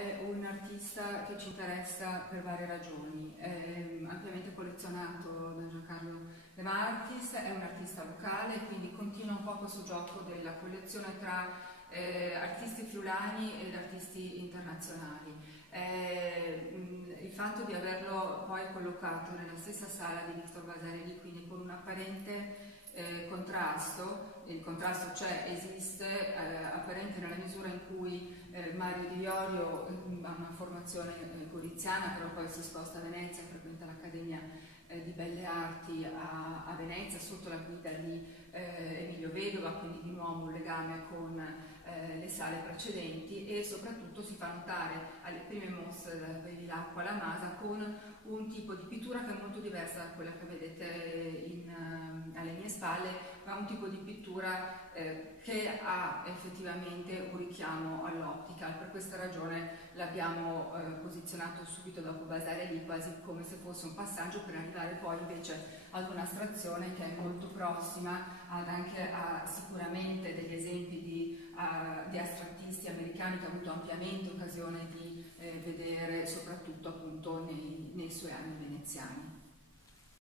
è un artista che ci interessa per varie ragioni. È ampiamente collezionato da Giancarlo De Martis, è un artista locale, quindi continua un po' questo gioco della collezione tra artisti friulani ed artisti internazionali. Il fatto di averlo poi collocato nella stessa sala di Victor Vasarely, quindi con un apparente contrasto, il contrasto c'è, esiste, apparente nella misura in cui Mario Di Iorio ha una formazione goriziana, però poi si sposta a Venezia, frequenta l'Accademia di Belle Arti a Venezia sotto la guida di Emilio Vedova, quindi di nuovo un legame con le sale precedenti, e soprattutto si fa notare alle prime mostre da Bevi l'acqua alla Masa con un tipo di pittura che è molto diversa da quella che vedete alle mie spalle, ma un tipo di pittura che ha effettivamente un richiamo all'ottica. Per questa ragione l'abbiamo posizionato subito dopo Vasarely, quasi come se fosse un passaggio per arrivare poi invece ad un'astrazione che è molto prossima anche a sicuramente degli esempi di astrattisti americani che ho avuto ampiamente occasione di vedere soprattutto appunto nei suoi anni veneziani.